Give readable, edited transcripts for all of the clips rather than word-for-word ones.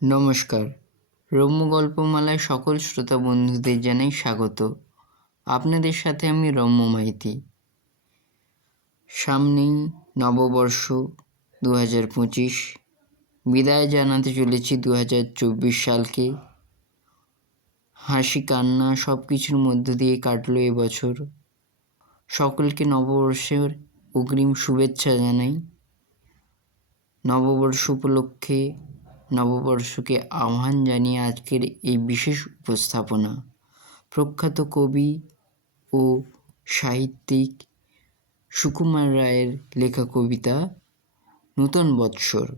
নমস্কার, রম্য গল্পমালায় সকল শ্রোতা বন্ধুদের জানাই স্বাগত। আপনাদের সাথে আমি রম্য মাইতি। সামনেই নববর্ষ 2025, বিদায় জানাতে চলেছি 2024 সালকে। হাসি কান্না সব কিছুর মধ্য দিয়ে কাটলো এবছর। সকলকে নববর্ষের অগ্রিম শুভেচ্ছা জানাই। নববর্ষ উপলক্ষে নববর্ষকে আহ্বান জানিয়ে আজকের এই বিশেষ উপস্থাপনা। প্রখ্যাত কবি ও সাহিত্যিক সুকুমার রায়ের লেখা কবিতা নূতন বৎসর।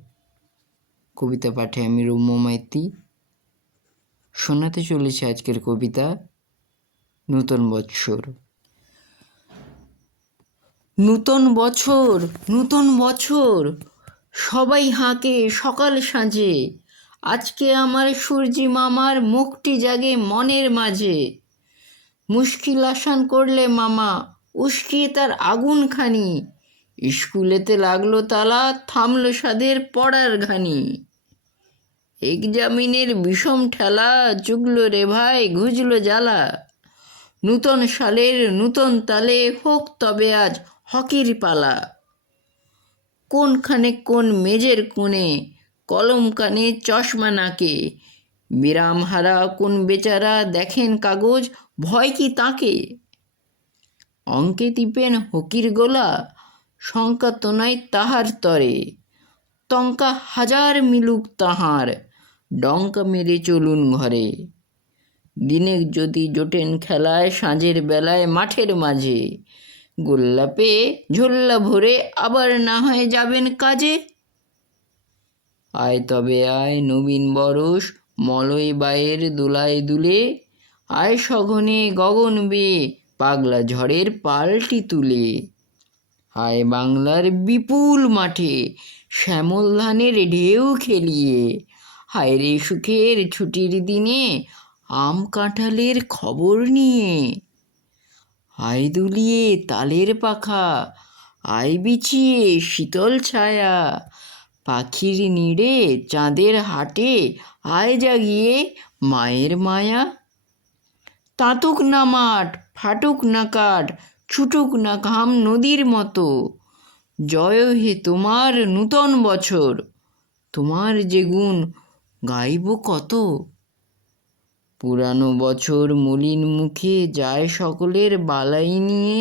কবিতা পাঠে আমি রম্য মাইতি শোনাতে চলেছি আজকের কবিতা নূতন বৎসর। নূতন বছর, নূতন বছর, সবাই হাঁকে সকাল সাঁঝে। আজকে আমার সূর্যি মামার মুখটি জাগে মনের মাঝে। মুশকিল আসান করলে মামা উস্কিয়ে তার আগুনখানি। স্কুলেতে লাগলো তালা, থামলো সাধের পড়ার ঘানি। এক্সামিনের বিষম ঠেলা, চুগলো রে ভাই ঘুজলো জ্বালা। নূতন সালের নূতন তালে হোক তবে আজ হকির পালা। কোনখানে কোন মেজের কোণে কলম কানে চশমা নাকে। বিরাম হারা কোন বেচারা দেখেন কাগজ, ভয় কি তাকে। অঙ্কে টিপেন হকির গোলা, শঙ্কা তো নাই তাহার তরে। টঙ্কা হাজার মিলুক তাহার, ডঙ্কা মেরে চলুন ঘরে। দিনে যদি জোটেন খেলায়, সাঁঝের বেলায় মাঠের মাঝে। গোল্লা পেয়ে ঝোল্লা ভরে আবার না হয় যাবেন কাজে। আয় তবে আয় নবীন বরষ, মলয় বায়ের দোলায় দুলে। আয় সঘনে গগন বেয়ে, পাগলা ঝড়ের পালটি তুলে। আয় বাংলার বিপুল মাঠে, শ্যামল ধানের ঢেউ খেলিয়ে। হায় রে সুখের ছুটির দিনে, আম কাঁঠালের খবর নিয়ে। আয় দুলিয়ে তালের পাখা, আয় বিছিয়ে শীতল ছায়া। পাখির নিড়ে চাঁদের হাটে, আয় জাগিয়ে মায়ের মায়া। তাতুক না মাঠ, ফাটুক না কাঠ, ছুটুক না ঘাম নদীর মতো। জয় হে তোমার নূতন বছর, তোমার যে গুণ গাইব কত। পুরানো বছর মলিন মুখে যায় সকলের বালাই নিয়ে।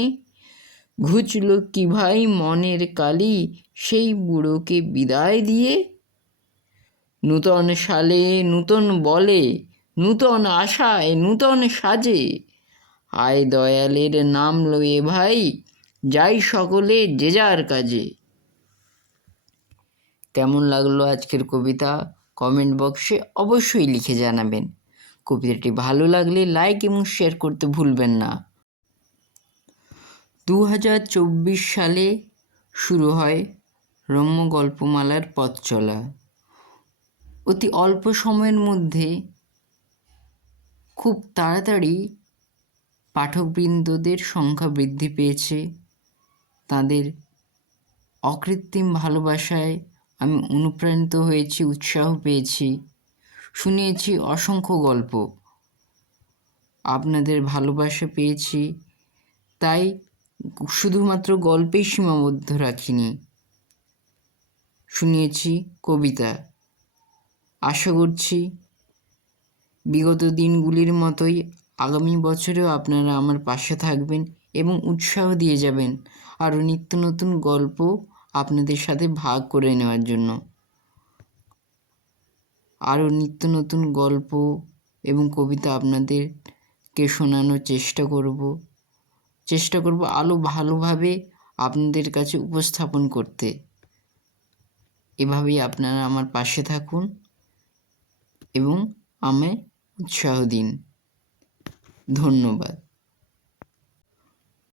ঘুচল কি ভাই মনের কালি, সেই বুড়োকে বিদায় দিয়ে। নূতন সালে নূতন বলে, নূতন আশায় নূতন সাজে। আয় দয়ালের নাম লয়ে ভাই, যাই সকলে যে যার কাজে। কেমন লাগলো আজকের কবিতা কমেন্ট বক্সে অবশ্যই লিখে জানাবেন। কবিতাটি ভালো লাগলে লাইক এবং শেয়ার করতে ভুলবেন না। 2024 সালে শুরু হয় রম্য গল্পমালার পথ চলা। অতি অল্প সময়ের মধ্যে খুব তাড়াতাড়ি পাঠকবৃন্দদের সংখ্যা বৃদ্ধি পেয়েছে। তাদের অকৃত্রিম ভালোবাসায় আমি অনুপ্রাণিত হয়েছি, উৎসাহ পেয়েছি। শুনিয়েছি অসংখ্য গল্প, আপনাদের ভালোবাসা পেয়েছি। তাই শুধুমাত্র গল্পেই সীমাবদ্ধ রাখিনি, শুনিয়েছি কবিতা। আশা করছি বিগত দিনগুলির মতোই আগামী বছরেও আপনারা আমার পাশে থাকবেন এবং উৎসাহ দিয়ে যাবেন আরও নিত্য নতুন গল্প আপনাদের সাথে ভাগ করে নেওয়ার জন্য। আরও নিত্য নতুন গল্প এবং কবিতা আপনাদেরকে শোনানোর চেষ্টা করব আরও ভালোভাবে আপনাদের কাছে উপস্থাপন করতে। এভাবেই আপনারা আমার পাশে থাকুন এবং আমায় উৎসাহ দিন। ধন্যবাদ।